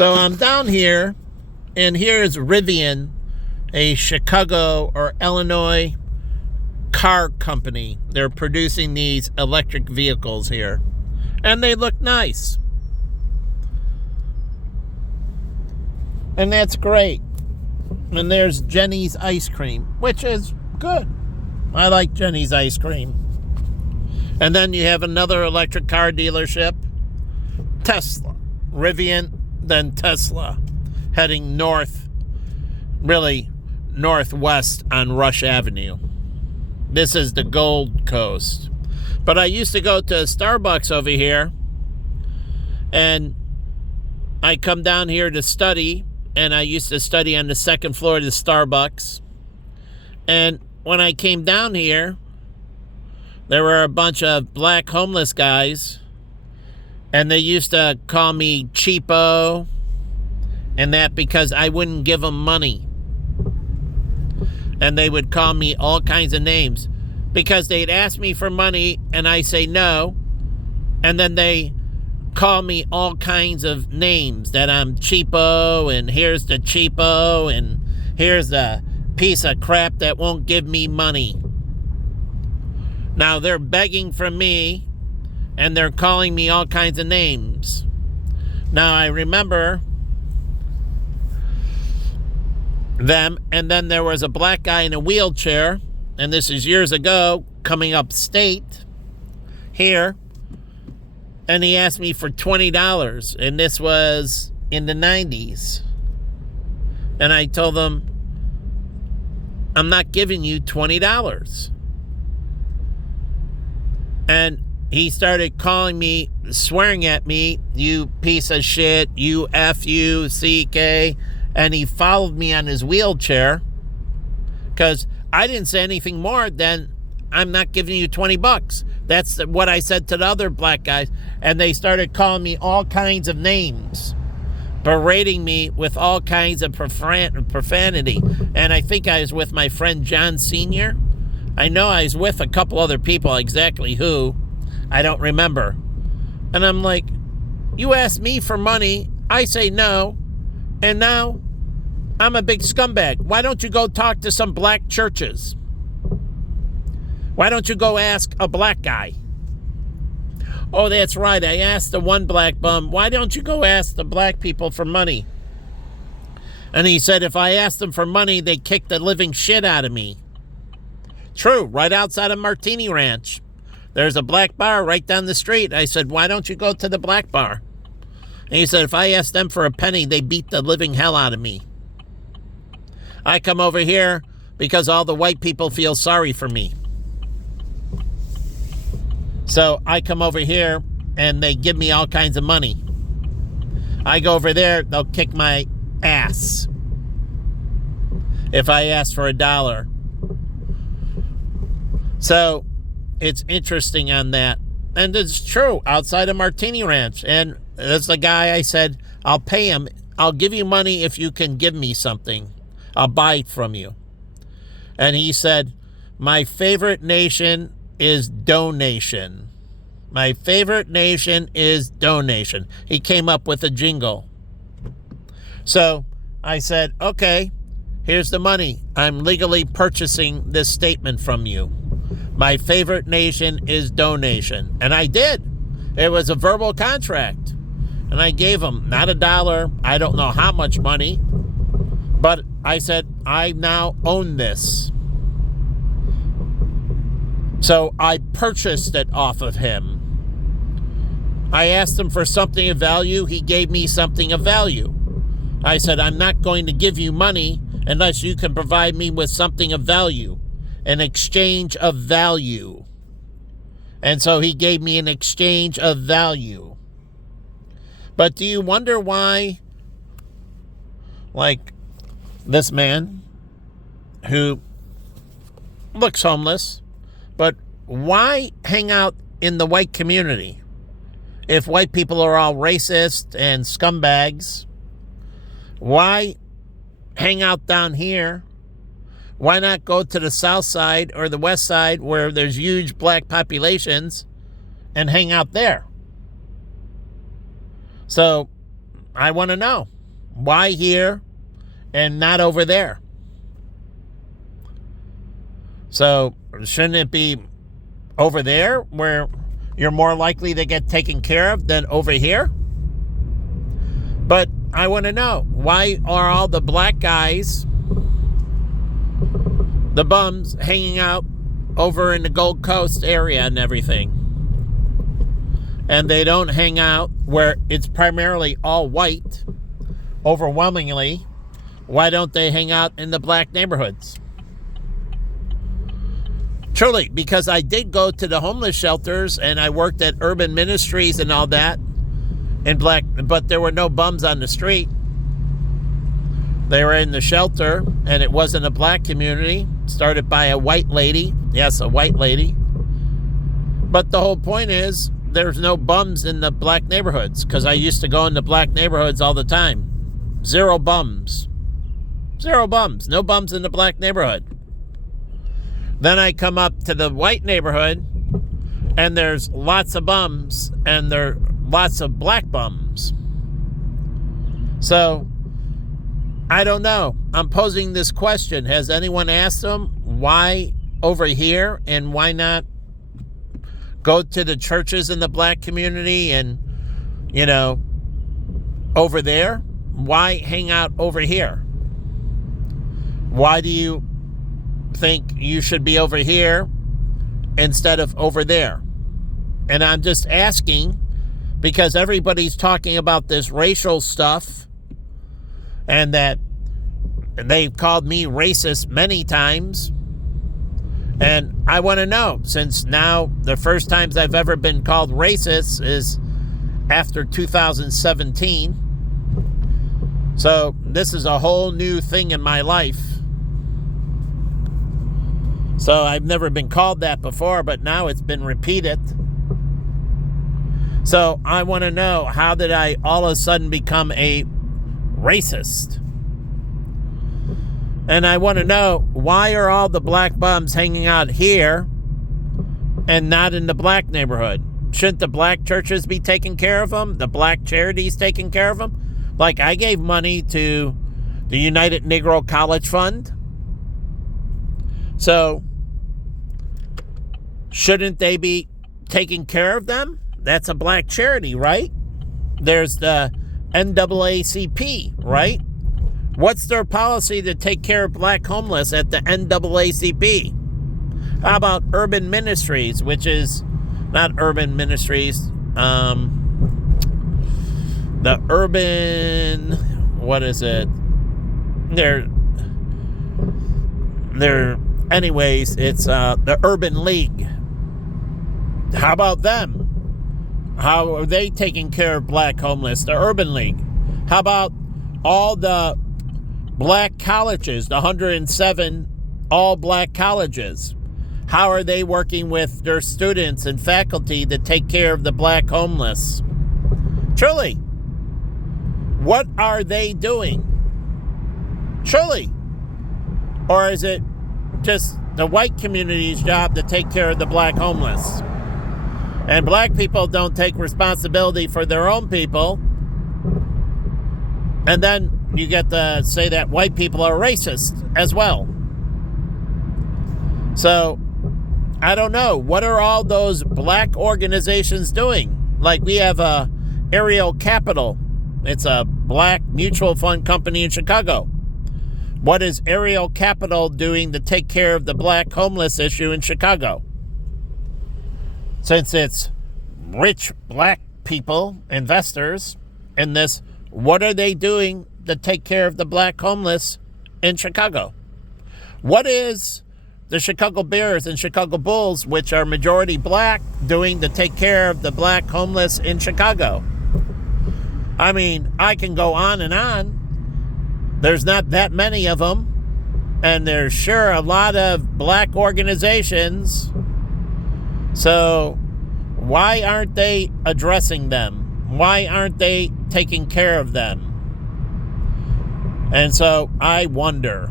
So I'm down here, and here's Rivian, a Chicago or Illinois car company. They're producing these electric vehicles here, and they look nice. And that's great. And there's Jenny's ice cream, which is good. I like Jenny's ice cream. And then you have another electric car dealership, Tesla. Rivian, then Tesla, heading north, really northwest on Rush Avenue. This is the Gold Coast. But I used to go to Starbucks over here, and I come down here to study, and I used to study on the second floor of the Starbucks. And when I came down here, there were a bunch of black homeless guys, and they used to call me cheapo, and that because I wouldn't give them money. And they would call me all kinds of names because they'd ask me for money, and I say no, and then they call me all kinds of names, that I'm cheapo, and here's the cheapo, and here's the piece of crap that won't give me money. Now they're begging from me, and they're calling me all kinds of names. Now I remember them, and then there was a black guy in a wheelchair, and this is years ago, coming upstate here, and he asked me for $20, and this was in the 90s. And I told him, I'm not giving you $20. And he started calling me, swearing at me, you piece of shit, you F-U-C-K, and he followed me on his wheelchair because I didn't say anything more than, I'm not giving you $20. That's what I said to the other black guys. And they started calling me all kinds of names, berating me with all kinds of profanity. And I think I was with my friend John Sr. I know I was with a couple other people, exactly who, I don't remember. And I'm like, you asked me for money, I say no, and now I'm a big scumbag. Why don't you go talk to some black churches? Why don't you go ask a black guy? Oh, that's right, I asked the one black bum, why don't you go ask the black people for money? And he said, if I asked them for money, they kick the living shit out of me. True, right outside of Martini Ranch. There's a black bar right down the street. I said, why don't you go to the black bar? And he said, if I asked them for a penny, they beat the living hell out of me. I come over here because all the white people feel sorry for me. So I come over here and they give me all kinds of money. I go over there, they'll kick my ass if I ask for $1. So it's interesting on that. And it's true, outside of Martini Ranch. And that's the guy I said, I'll pay him. I'll give you money if you can give me something. I'll buy it from you. And he said, my favorite nation is donation. My favorite nation is donation. He came up with a jingle. So I said, okay, here's the money. I'm legally purchasing this statement from you. My favorite nation is donation. And I did. It was a verbal contract. And I gave him not $1. I don't know how much money. But I said, I now own this. So I purchased it off of him. I asked him for something of value. He gave me something of value. I said, I'm not going to give you money unless you can provide me with something of value. An exchange of value. And so he gave me an exchange of value. But do you wonder why, like, this man who looks homeless, but why hang out in the white community if white people are all racist and scumbags? Why hang out down here? Why not go to the south side or the west side where there's huge black populations and hang out there? So I want to know why here and not over there. So shouldn't it be over there where you're more likely to get taken care of than over here? But I want to know, why are all the black guys, the bums, hanging out over in the Gold Coast area and everything? And they don't hang out where it's primarily all white, overwhelmingly. Why don't they hang out in the black neighborhoods? Truly, because I did go to the homeless shelters and I worked at Urban Ministries and all that in black, but there were no bums on the street. They were in the shelter, and it wasn't a black community, started by a white lady. Yes, a white lady. But the whole point is, there's no bums in the black neighborhoods, because I used to go into black neighborhoods all the time. Zero bums. Zero bums. No bums in the black neighborhood. Then I come up to the white neighborhood, and there's lots of bums, and there are lots of black bums. So, I don't know. I'm posing this question. Has anyone asked them why over here, and why not go to the churches in the black community and, over there? Why hang out over here? Why do you think you should be over here instead of over there? And I'm just asking because everybody's talking about this racial stuff, and that they've called me racist many times. And I want to know, since now the first times I've ever been called racist is after 2017. So this is a whole new thing in my life. So I've never been called that before, but now it's been repeated. So I want to know, how did I all of a sudden become a racist? And I want to know, why are all the black bums hanging out here and not in the black neighborhood? Shouldn't the black churches be taking care of them? The black charities taking care of them? Like, I gave money to the United Negro College Fund. So, shouldn't they be taking care of them? That's a black charity, right? There's the NAACP, right? What's their policy to take care of black homeless at the NAACP? How about Urban Ministries, which is not Urban Ministries, the Urban, what is it? Anyways, it's the Urban League. How about them? How are they taking care of black homeless? The Urban League. How about all the black colleges, the 107 all-black colleges? How are they working with their students and faculty to take care of the black homeless? Truly, what are they doing? Truly. Or is it just the white community's job to take care of the black homeless? And black people don't take responsibility for their own people. And then you get to say that white people are racist as well. So, I don't know. What are all those black organizations doing? Like, we have Ariel Capital. It's a black mutual fund company in Chicago. What is Ariel Capital doing to take care of the black homeless issue in Chicago? Since it's rich black people, investors in this, what are they doing to take care of the black homeless in Chicago? What is the Chicago Bears and Chicago Bulls, which are majority black, doing to take care of the black homeless in Chicago? I mean, I can go on and on. There's not that many of them, and there's sure a lot of black organizations. So why aren't they addressing them? Why aren't they taking care of them? And so I wonder.